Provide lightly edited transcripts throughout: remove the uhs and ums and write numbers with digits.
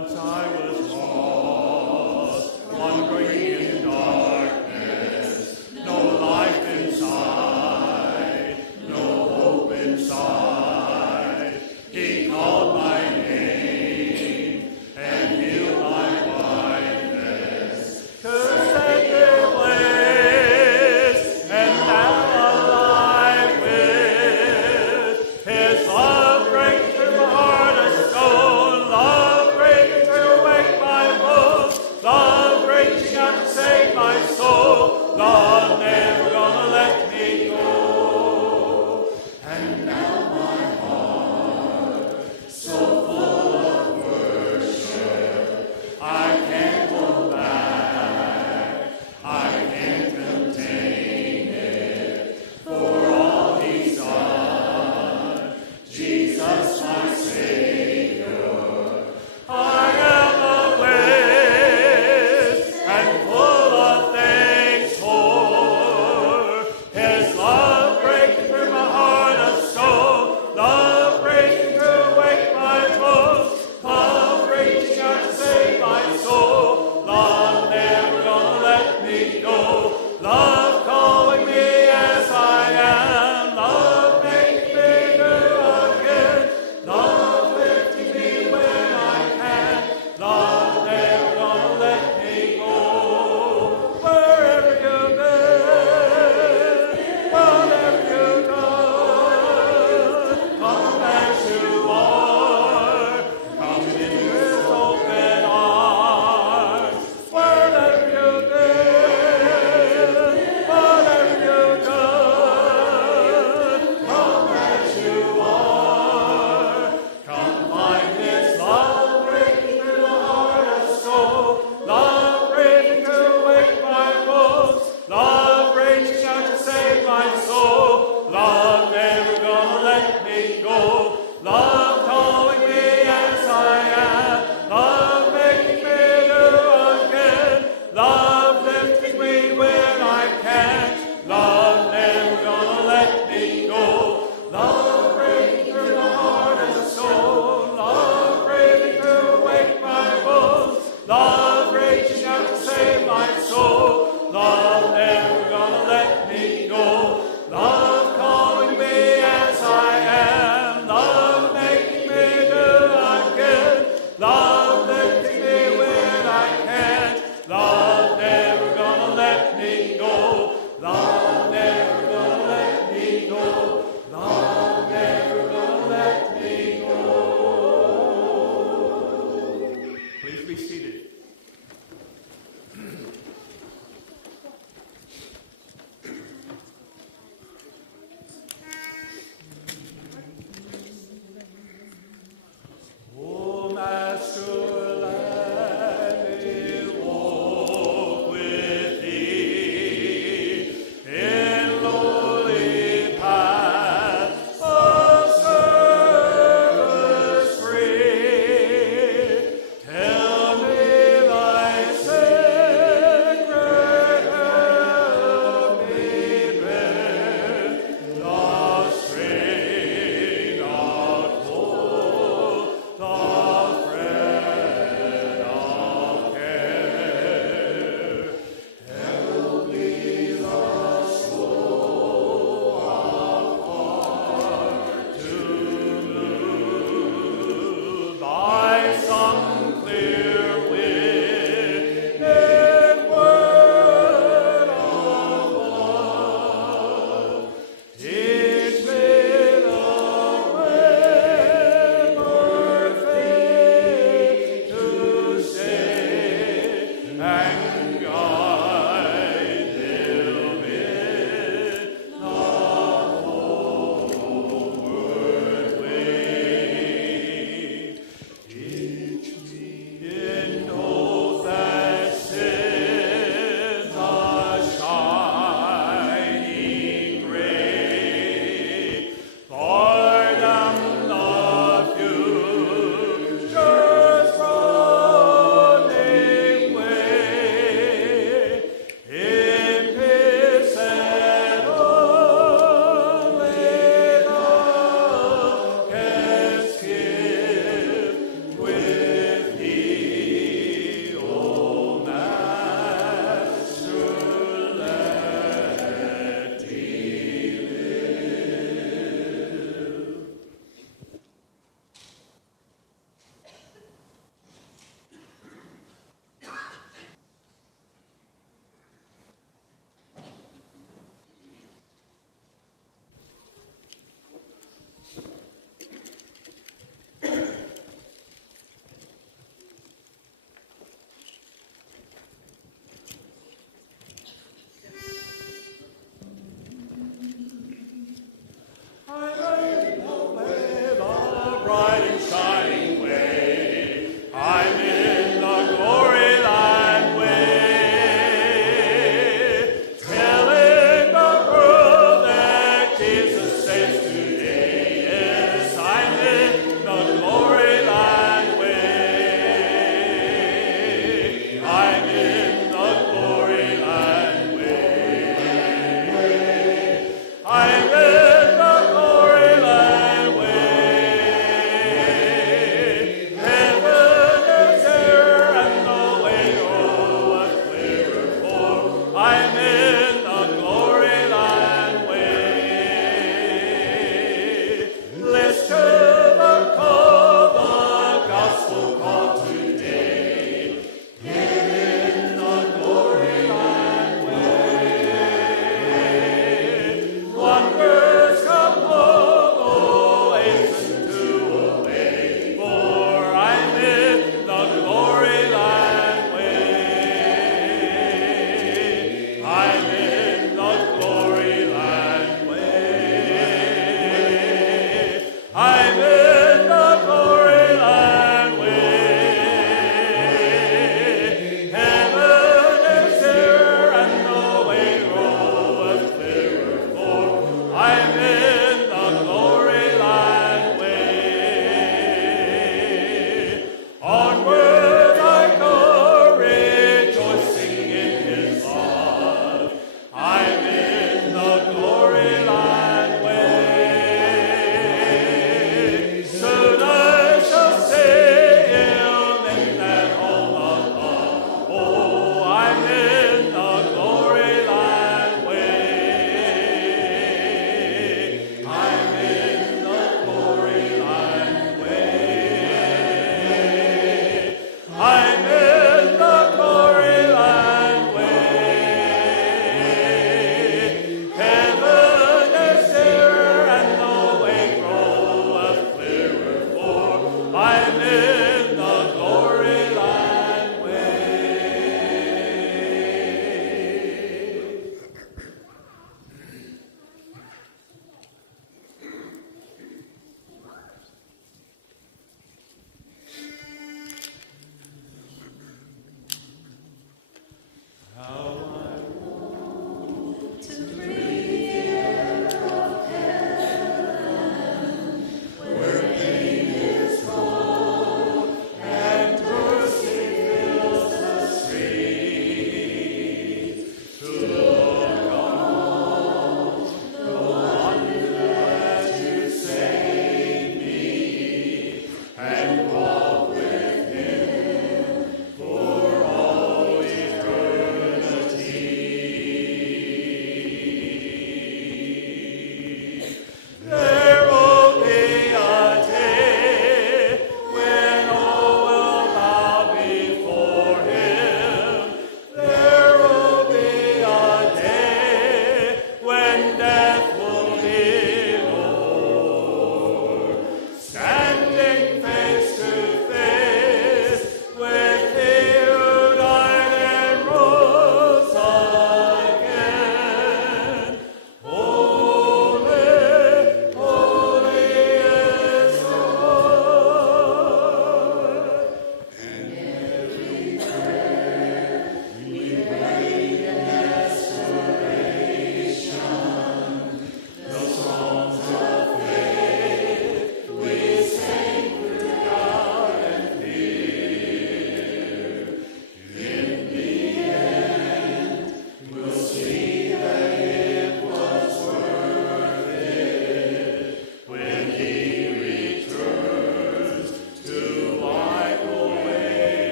Once I was lost, wandering in darkness, no life inside, no hope inside. He called my name and healed my blindness to sacred place, and now alive with His love breaks through heart of stone, love breaks through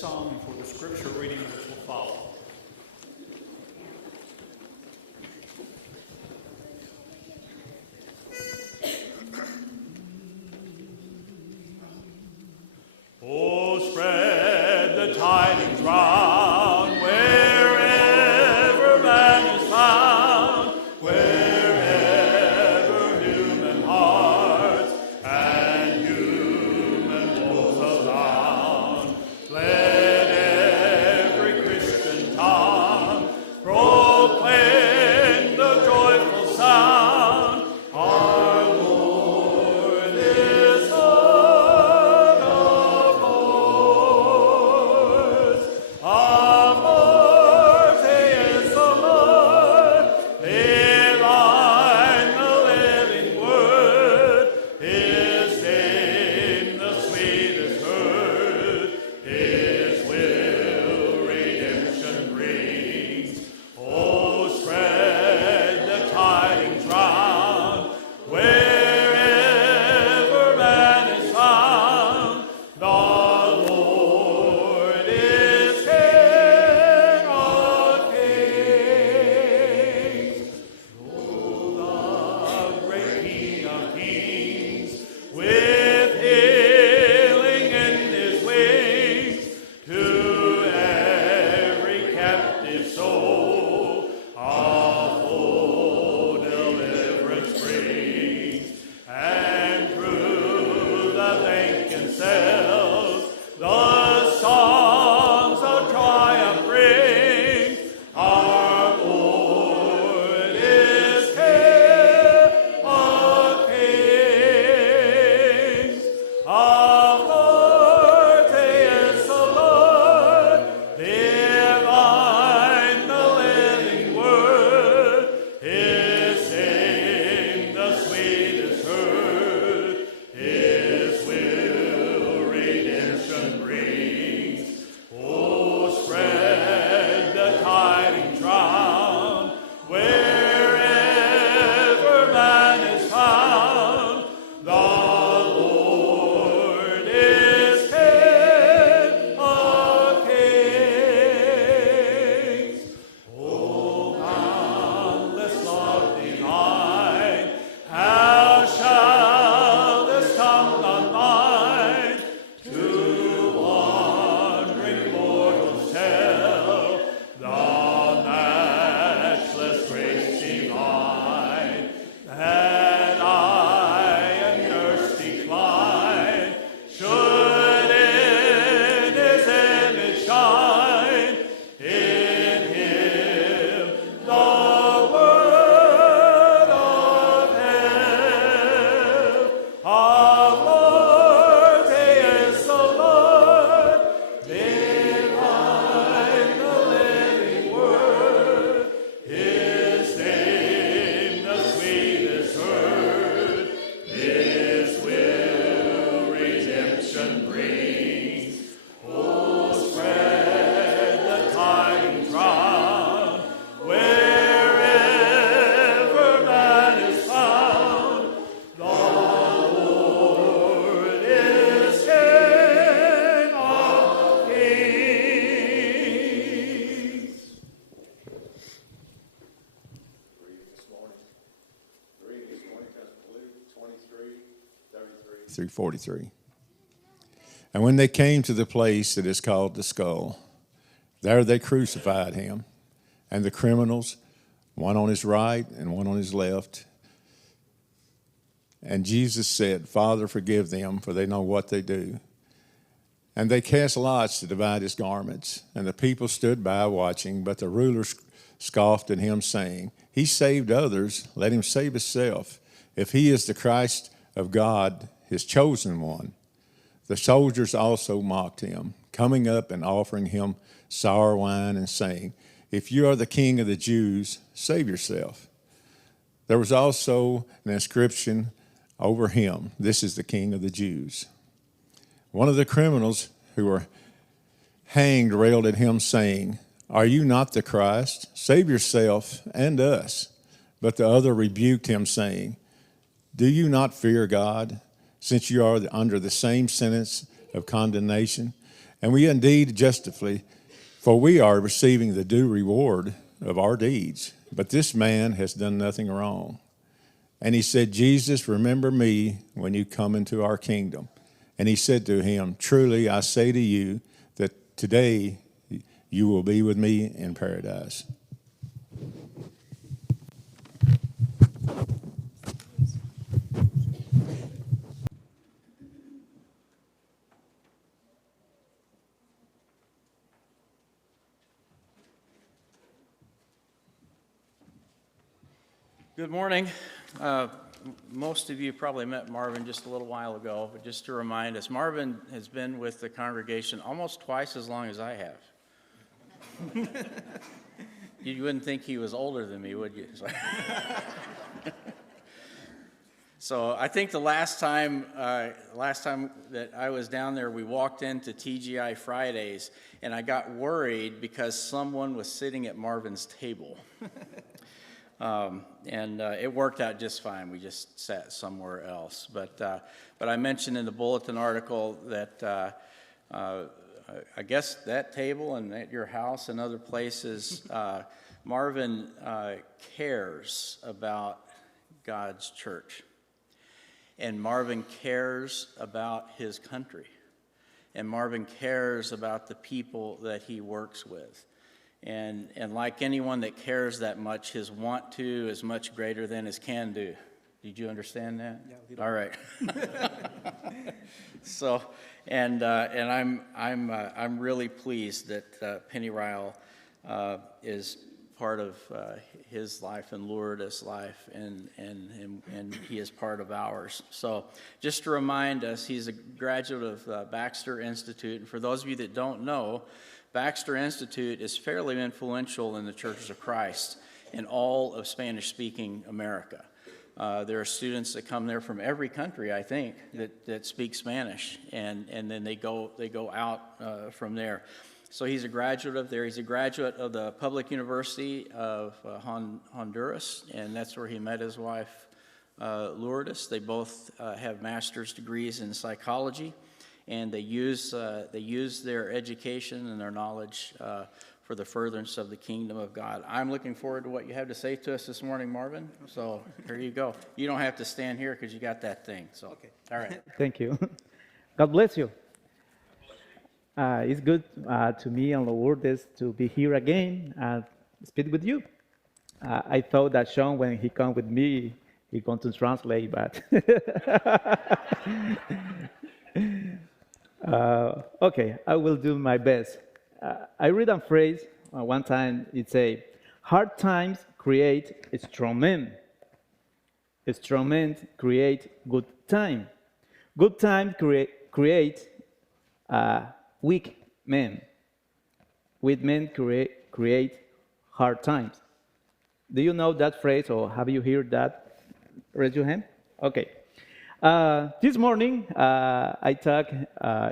psalm and for the scripture reading which will follow. Oh, spread the tidings round wherever man is found, wherever human hearts and human woes abound. Let every Christian tongue proclaim the joyful sound. Our Lord is Lord of lords. Of lords He is the Lord. Divine the living word. His name the sweetest heard. His will redemption brings. Oh, spread the tidings round wherever man is found. The Lord is King of kings. Oh, the great King of kings, with healing in his wings, to every captive soul a full deliverance brings. And through the vacant cells, the songs of triumph ring. Our Lord is King of kings. Of lords He is the Lord. Divine the living word. His name the sweetest heard. His will redemption brings. Oh, spread the tidings round wherever man is found. The Lord is King of kings. Oh, boundless love divine, how shall this tongue unbind? To wandering mortals tell the matchless grace divine, that I am thirsty blind, should in His image shine. In Him the word of heaven. Of lords He is the Lord. Divine the living word. His name the sweetest heard. His will redemption brings. Oh, spread the tidings round wherever man is found. The Lord is King of kings. Read this morning comes from Luke 23:33 through 43. And when they came to the place that is called the Skull, there they crucified him, and the criminals, one on his right and one on his left. And Jesus said, Father, forgive them, for they know what they do. And they cast lots to divide his garments. And the people stood by watching, but the rulers scoffed at him, saying, He saved others, let him save himself, if he is the Christ of God, his chosen one. The soldiers also mocked him, coming up and offering him sour wine and saying, If you are the King of the Jews, save yourself. There was also an inscription over him, This is the King of the Jews. One of the criminals who were hanged railed at him, saying, Are you not the Christ? Save yourself and us. But the other rebuked him, saying, Do you not fear God, since you are under the same sentence of condemnation? And we indeed justly, for we are receiving the due reward of our deeds. But this man has done nothing wrong. And he said, Jesus, remember me when you come into our kingdom. And he said to him, truly I say to you that today you will be with me in paradise. Good morning. Most of you probably met Marvin just a little while ago, but just to remind us, Marvin has been with the congregation almost twice as long as I have. You wouldn't think he was older than me, would you? So I think the last time that I was down there, we walked into TGI Fridays, and I got worried because someone was sitting at Marvin's table. It worked out just fine. We just sat somewhere else. But I mentioned in the bulletin article that I guess that table and at your house and other places, Marvin cares about God's church. And Marvin cares about his country. And Marvin cares about the people that he works with. And like anyone that cares that much, his want to is much greater than his can do. Did you understand that? Yeah. All right. So, and I'm really pleased that Penny Ryle is part of his life and Lourdes' life, and he is part of ours. So, just to remind us, he's a graduate of Baxter Institute, and for those of you that don't know, Baxter Institute is fairly influential in the Churches of Christ in all of Spanish-speaking America. There are students that come there from every country, I think, that speak Spanish, and then they go out from there. So he's a graduate of there. He's a graduate of the Public University of Honduras, and that's where he met his wife, Lourdes. They both have master's degrees in psychology. And they use their education and their knowledge for the furtherance of the kingdom of God. I'm looking forward to what you have to say to us this morning, Marvin. So here you go. You don't have to stand here because you got that thing. So okay. All right. Thank you. God bless you. It's good to me and Lourdes to be here again and speak with you. I thought that Sean, when he come with me, he going to translate, but okay, I will do my best. I read a phrase one time. It say, "Hard times create strong men. Strong men create good time. Good time create weak men. Weak men create hard times." Do you know that phrase, or have you heard that? Raise your hand. Okay. This morning, I talked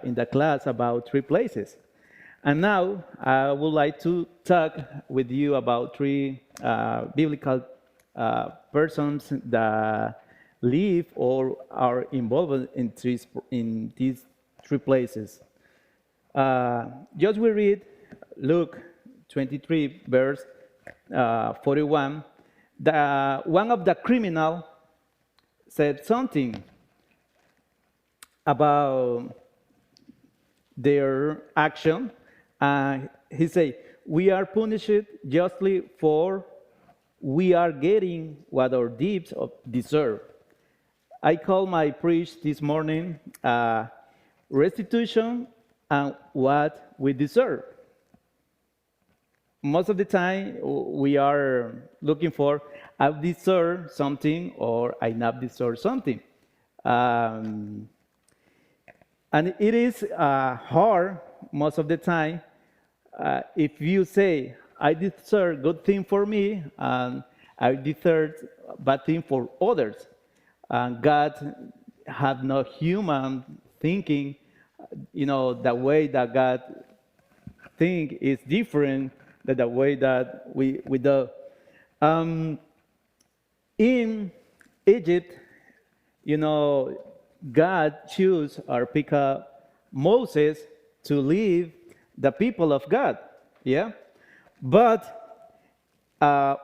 in the class about 3 places. And now, I would like to talk with you about 3 biblical persons that live or are involved in these 3 places. Just we read Luke 23, verse 41. One of the criminals said something about their action. He said, "We are punished justly, for we are getting what our deeds deserve." I call my preach this morning restitution and what we deserve. Most of the time, we are looking for, I deserve something or I not deserve something. And it is hard most of the time if you say, I deserve good thing for me and I deserve bad thing for others. And God had no human thinking. You know, the way that God think is different than the way that we do. In Egypt, you know, God chose or pick up Moses to leave the people of God. Yeah, but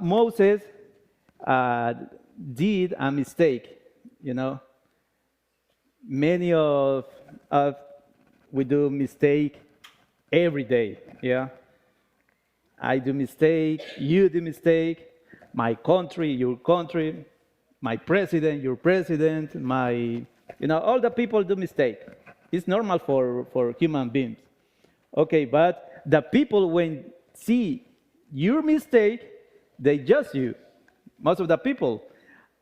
Moses did a mistake. You know, many of us we do mistake every day. Yeah, I do mistake, you do mistake, my country, your country, my president, your president, all the people do mistake. It's normal for human beings. Okay, but the people when see your mistake, they judge you. Most of the people.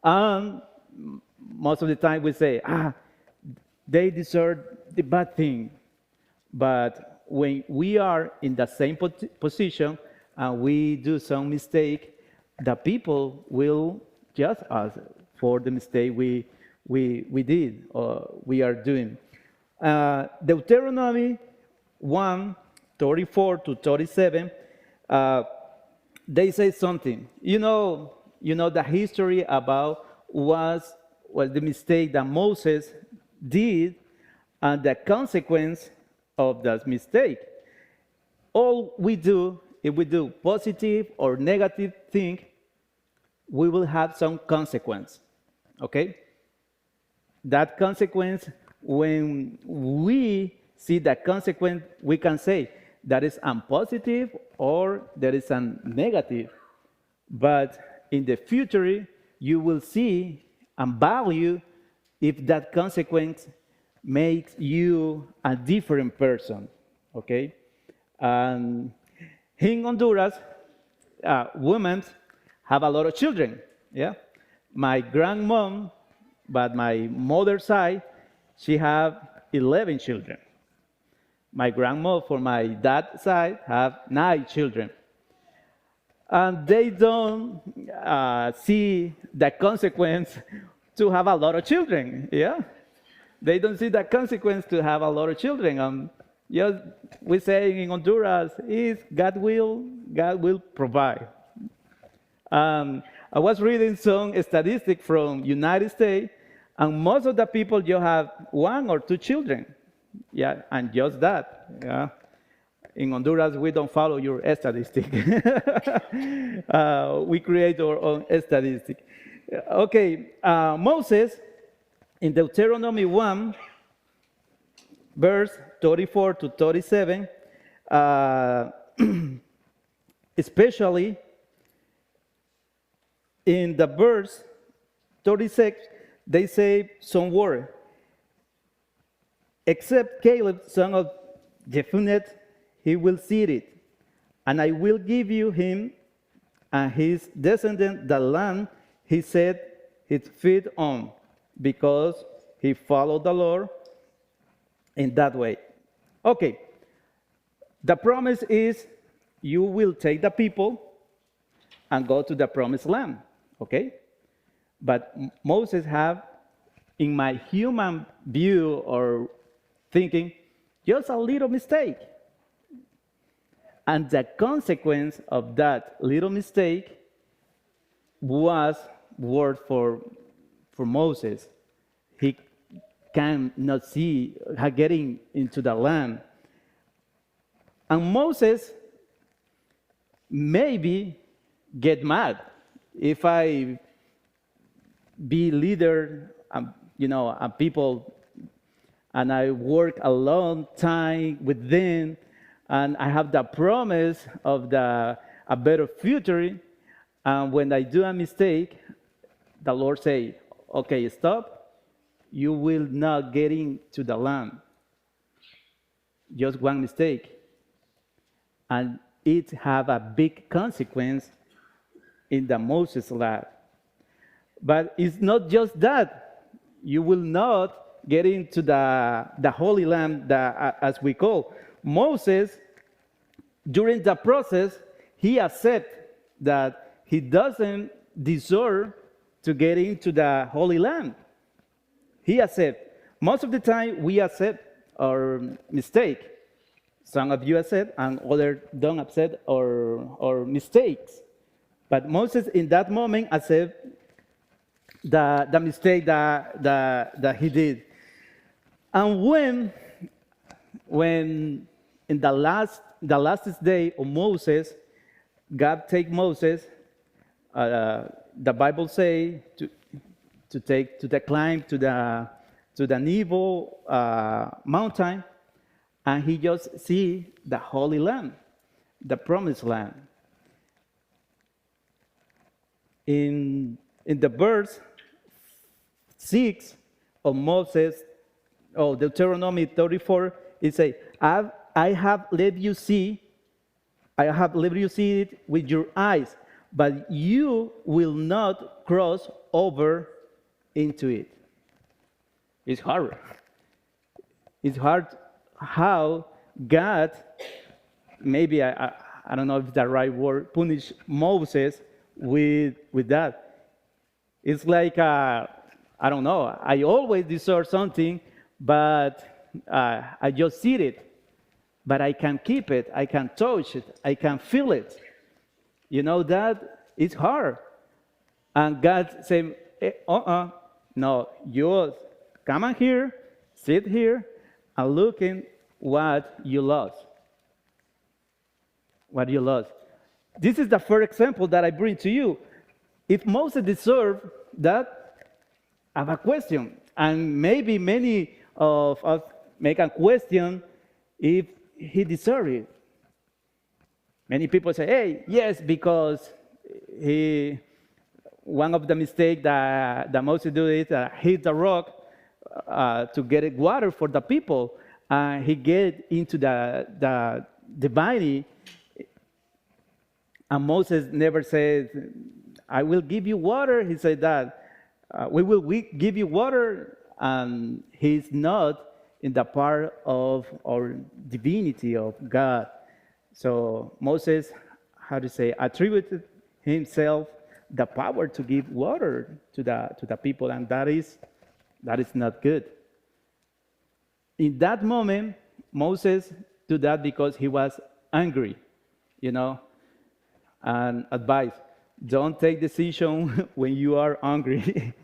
And most of the time we say, they deserve the bad thing. But when we are in the same position and we do some mistake, the people will judge us for the mistake we did or we are doing. Deuteronomy 1:34 to 37, they say something. You know the history about was the mistake that Moses did and the consequence of that mistake. All we do, if we do positive or negative thing, we will have some consequence. Okay? That consequence, when we see that consequence, we can say that is a positive or that is a negative. But in the future, you will see and value if that consequence makes you a different person. Okay? In Honduras, women have a lot of children. Yeah, my grandmom, but my mother's side, she have 11 children. My grandma, for my dad's side, have 9 children. And they don't see the consequence to have a lot of children. Yeah, they don't see the consequence to have a lot of children. We say in Honduras, is God will provide. I was reading some statistics from United States, and most of the people just have 1 or 2 children. Yeah, and just that. Yeah. In Honduras, we don't follow your statistic. We create our own statistic. Okay, Moses, in Deuteronomy 1, verse 34 to 37, especially in the verse 36, they say some word. Except Caleb, son of Jephunneh, he will see it, and I will give you him and his descendant the land he set his feet on, because he followed the Lord in that way. Okay, the promise is you will take the people and go to the promised land. Okay, but Moses have, in my human view or thinking, just a little mistake. And the consequence of that little mistake was word for Moses. He cannot see her getting into the land. And Moses maybe get mad if I be leader, and people, and I work a long time with them, and I have the promise of a better future, and when I do a mistake, the Lord say, okay, stop, you will not get into the land. Just one mistake. And it have a big consequence in the Moses life. But it's not just that. You will not get into the Holy Land, as we call. Moses, during the process, he accepts that he doesn't deserve to get into the Holy Land. He accepts. Most of the time, we accept our mistake. Some of you accept, and others don't accept our mistakes. But Moses, in that moment, accepts the mistake that he did. And when in the last day of Moses, God take Moses. The Bible say to climb to the Nebo mountain, and he just see the Holy Land, the Promised Land. In the verse 6 of Moses, Deuteronomy 34, it says, I have let you see it with your eyes, but you will not cross over into it. It's hard. It's hard how God, maybe I don't know if it's the right word, punish Moses with that. It's like, I don't know, I always deserve something, but I just see it. But I can keep it, I can touch it, I can feel it. You know that? It's hard. And God said, no, you come on here, sit here, and look in what you lost. What you lost. This is the first example that I bring to you. If Moses deserved that, I have a question. And maybe many of us make a question if he deserved it. Many people say, hey, yes, because one of the mistakes that Moses did is hit the rock to get water for the people. He get into the valley, and Moses never said, I will give you water. He said that we give you water, and he's not in the part of our divinity of God. So Moses, attributed himself the power to give water to the people, and that is not good. In that moment, Moses did that because he was angry, and advice, don't take decision when you are angry.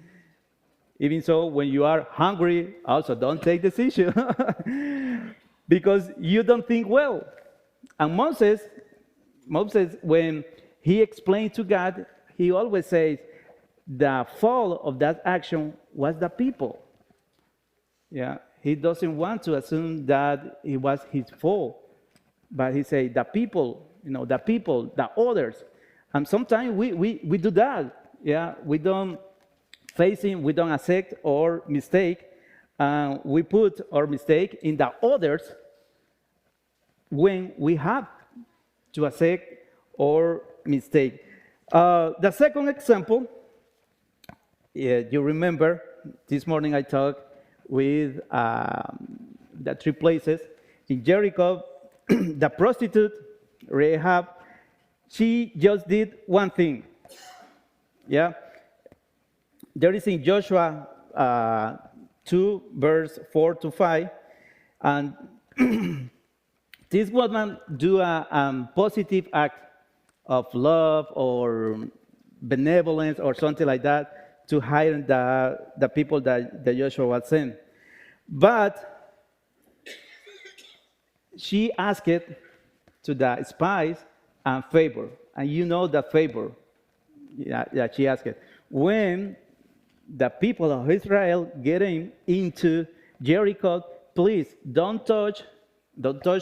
Even so, when you are hungry, also don't take decision because you don't think well. And Moses, when he explained to God, he always says the fault of that action was the people. Yeah, he doesn't want to assume that it was his fault, but he said the people, the others. And sometimes we do that. Yeah, we don't accept our mistake, and we put our mistake in the others when we have to accept our mistake. The second example, you remember, this morning I talked with the three places. In Jericho, the prostitute, Rahab, she just did one thing. Yeah. There is in Joshua 2, verse 4 to 5, and this woman do a positive act of love or benevolence or something like that to hide the people that Joshua was sent. But she asked to the spies and favor, and you know the favor that she asked. When the people of Israel getting into Jericho, please don't touch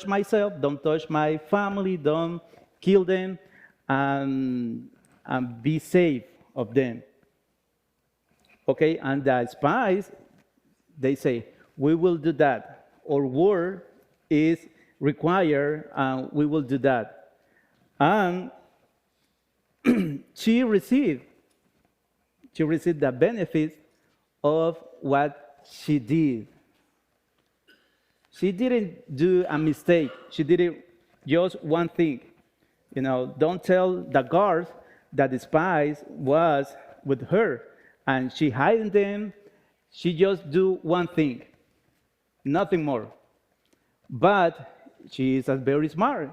myself, don't touch my family, don't kill them, and be safe of them. Okay, and the spies, they say, we will do that. Our word is required, and we will do that. And she received the benefits of what she did. She didn't do a mistake. She did just one thing. Don't tell the guards that the spies was with her, and she hiding them. She just do one thing, nothing more. But she is very smart.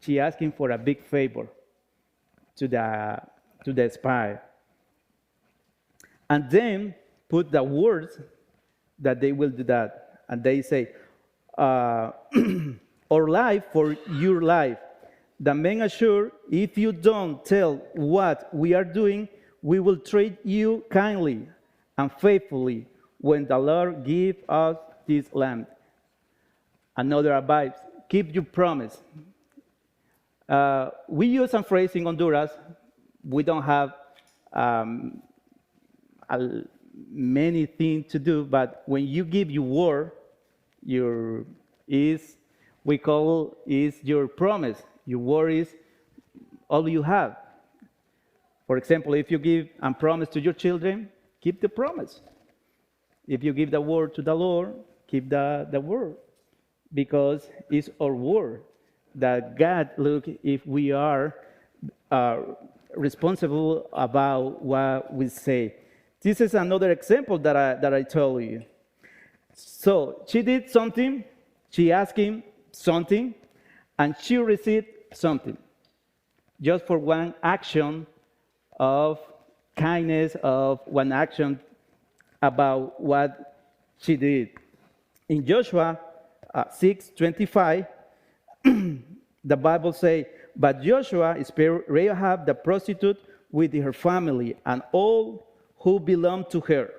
She asking for a big favor to the spy, and then put the words that they will do that, and they say, uh, our life for your life. The men assure, if you don't tell what we are doing, we will treat you kindly and faithfully when the Lord give us this land. Another advice, keep your promise. We use some phrase in Honduras. We don't have um, many things to do, but when you give your word, your is we call is your promise. Your word is all you have. For example, if you give a promise to your children, keep the promise. If you give the word to the Lord, keep the word, because it's our word that God look if we are responsible about what we say. This is another example that I told you. So she did something, she asked him something, and she received something. Just for one action of kindness, of one action about what she did. In Joshua 6:25, the Bible says, but Joshua spared Rahab the prostitute with her family and all who belonged to her.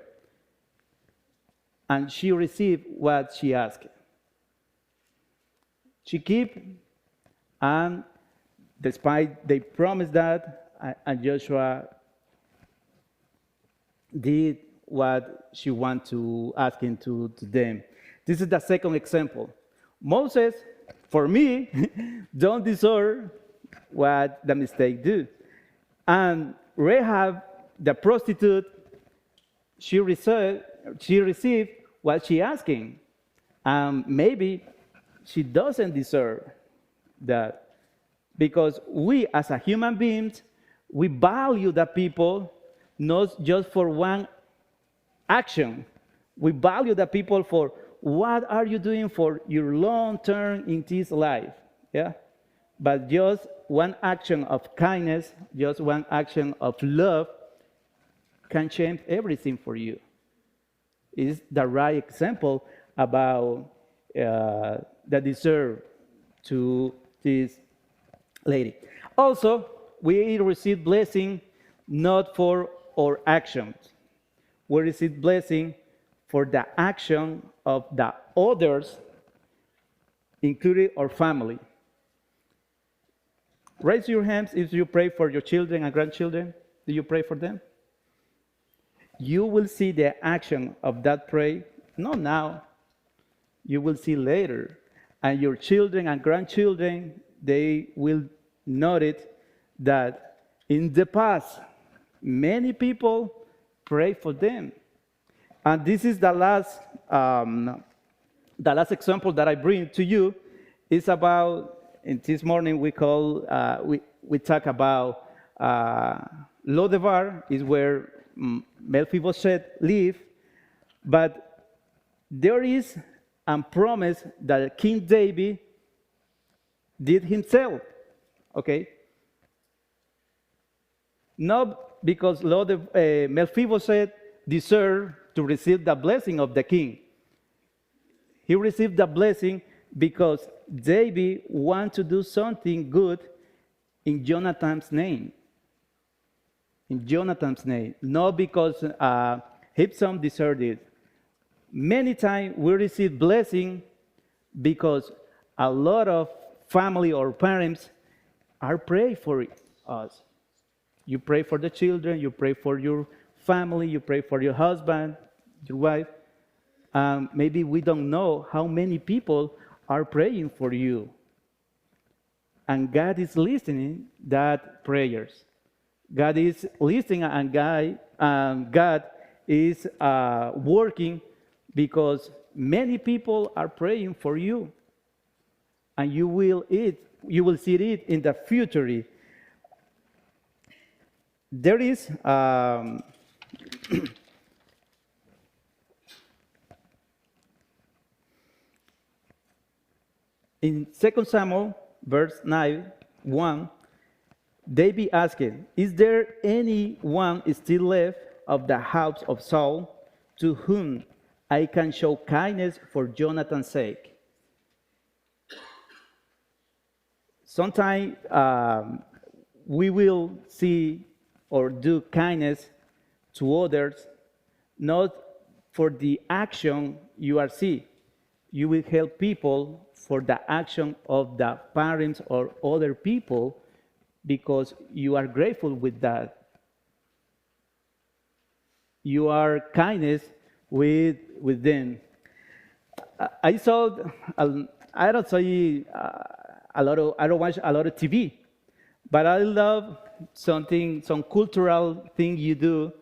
And she received what she asked. She kept, and despite they promised that, and Joshua did what she wanted to ask him to them. This is the second example. Moses, for me, don't deserve what the mistake did. And Rahab, the prostitute, she received what she asking. Maybe she doesn't deserve that. Because we, as a human beings, we value the people not just for one action. We value the people for what are you doing for your long term in this life. Yeah? But just one action of kindness, just one action of love can change everything for you. It's the right example about the deserve to this lady. Also, we receive blessing not for our actions. We receive blessing for the action of the others, including our family. Raise your hands if you pray for your children and grandchildren. Do you pray for them? You will see the action of that prayer, not now. You will see later. And your children and grandchildren, they will notice that in the past, many people pray for them. And this is the last example that I bring to you. Is about, and this morning we talk about Lodebar is where Mephibosheth lived, but there is a promise that King David did himself. Okay, not because Mephibosheth deserved to receive the blessing of the king. He received the blessing because David wanted to do something good in Jonathan's name. In Jonathan's name, not because Hibson deserved it. Many times we receive blessing because a lot of family or parents are praying for us. You pray for the children, you pray for your family, you pray for your husband, your wife. Maybe we don't know how many people are praying for you. And God is listening that prayers. God is listening, and God is working because many people are praying for you. And you will see it in the future. There is in 2 Samuel, verse 9:1, David asked, "Is there anyone still left of the house of Saul to whom I can show kindness for Jonathan's sake?" sometimes we will see or do kindness to others, not for the action you are see. You will help people for the action of the parents or other people because you are grateful with that. You are kindness with them. I saw, I don't see I don't watch a lot of TV, but I love some cultural thing you do,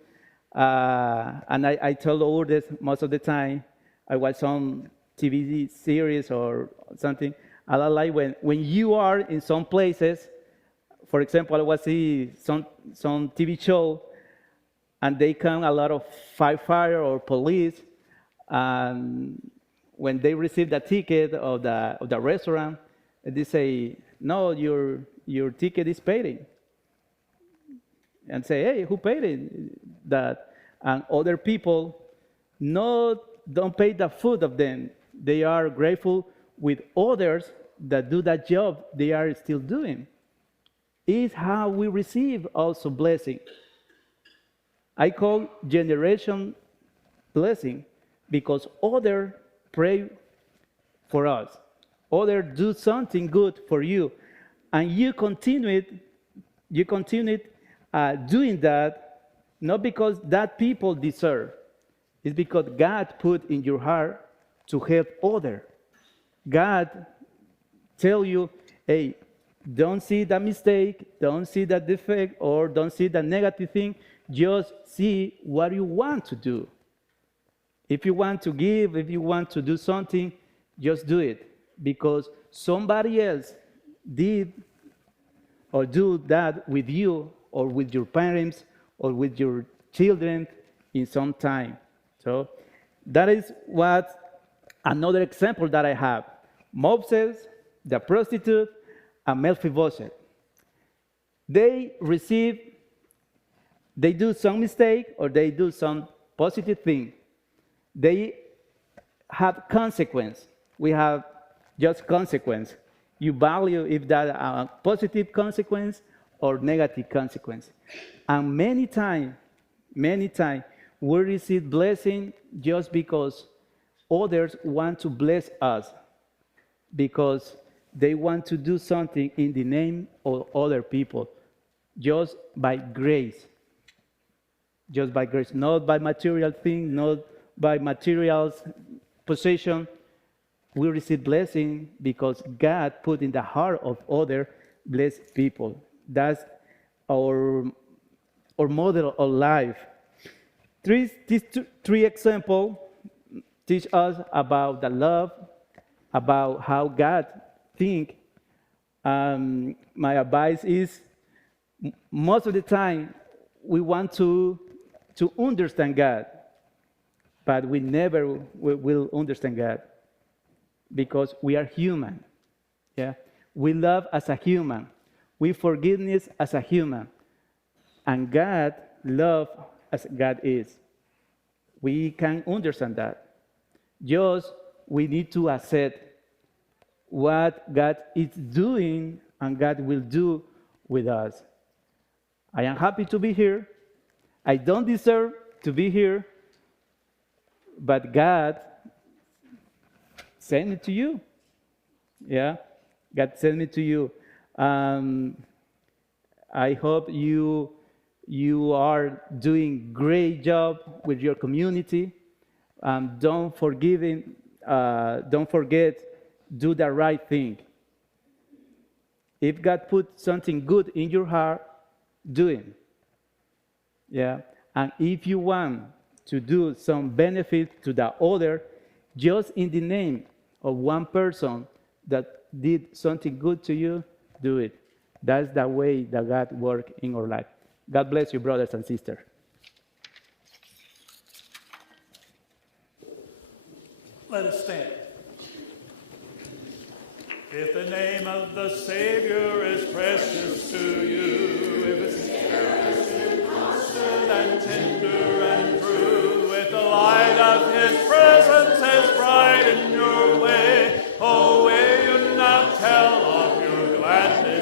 and I tell all this most of the time. I watch some TV series or something. I like when you are in some places. For example, I was see some TV show, and they come a lot of firefighter or police, and when they receive the ticket of the restaurant, they say, "No, your ticket is paid." And say, "Hey, who paid it?" That and other people don't pay the food of them. They are grateful with others that do that job they are still doing. It's how we receive also blessing. I call generation blessing because others pray for us. Others do something good for you, and you continue doing that, not because that people deserve. It's because God put in your heart to help others. God tell you, hey, don't see the mistake, don't see the defect, or don't see the negative thing. Just see what you want to do. If you want to give, if you want to do something, just do it. Because somebody else did or do that with you or with your parents or with your children in some time. So that is what another example that I have. Moses, the prostitute, and Mephibosheth. They do some mistake or they do some positive thing. They have consequence. We have just consequence. You value if that a positive consequence or negative consequence. And many times, we receive blessing just because others want to bless us, because they want to do something in the name of other people, just by grace. Just by grace, not by material things, not by materials, possession. We receive blessing because God put in the heart of other blessed people. That's our model of life. These three examples teach us about the love, about how God thinks. My advice is, most of the time, we want to understand God, but we never will understand God because we are human. Yeah, we love as a human, we forgiveness as a human, and God love as God is. We can understand that. Just we need to accept what God is doing and God will do with us. I am happy to be here. I don't deserve to be here, but God sent me to you. Yeah, God sent me to you. I hope you are doing great job with your community. Don't forget, do the right thing. If God put something good in your heart, do it. Yeah, and if you want to do some benefit to the other, just in the name of one person that did something good to you, do it. That's the way that God works in our life. God bless you, brothers and sisters. Let us stand. If the name of the Savior is precious to you, if it's constant and tender and true, with the light of His presence as bright in your way, oh, will you not tell of your gladness?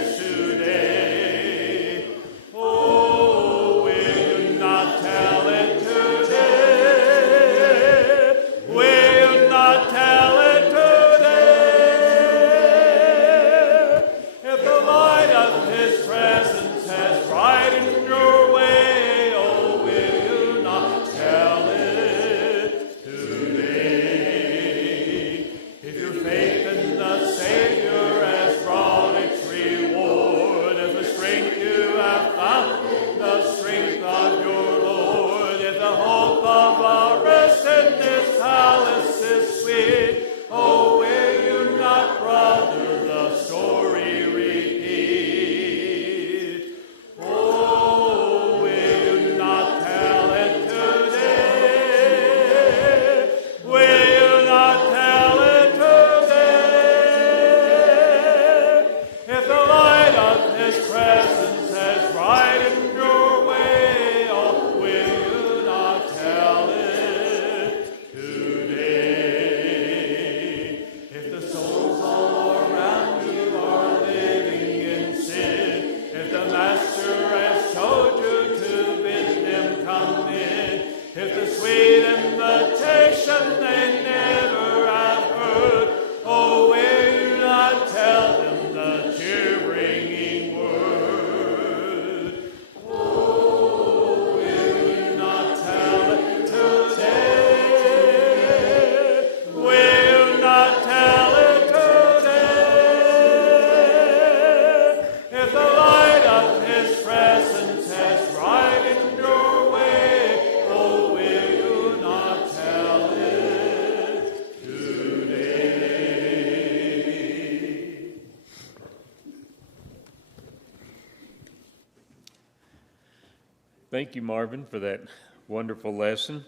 Thank you, Marvin, for that wonderful lesson,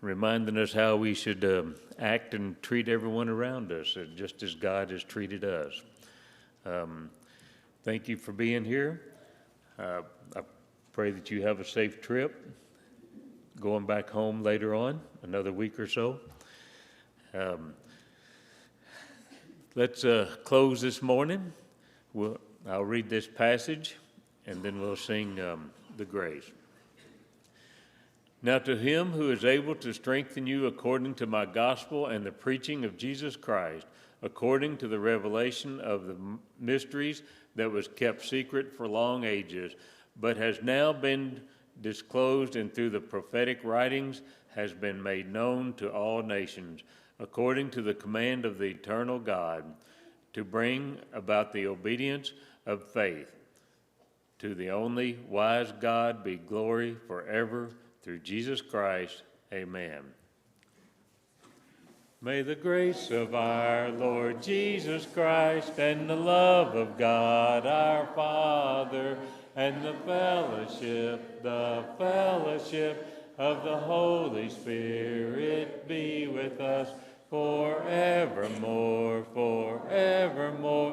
reminding us how we should act and treat everyone around us, just as God has treated us. Thank you for being here. I pray that you have a safe trip going back home later on, another week or so. Let's close this morning. I'll read this passage, and then we'll sing the grace. Now to him who is able to strengthen you according to my gospel and the preaching of Jesus Christ, according to the revelation of the mysteries that was kept secret for long ages, but has now been disclosed and through the prophetic writings has been made known to all nations, according to the command of the eternal God, to bring about the obedience of faith. To the only wise God be glory forever, through Jesus Christ. Amen. May the grace of our Lord Jesus Christ and the love of God our Father and the fellowship of the Holy Spirit be with us forevermore, forevermore.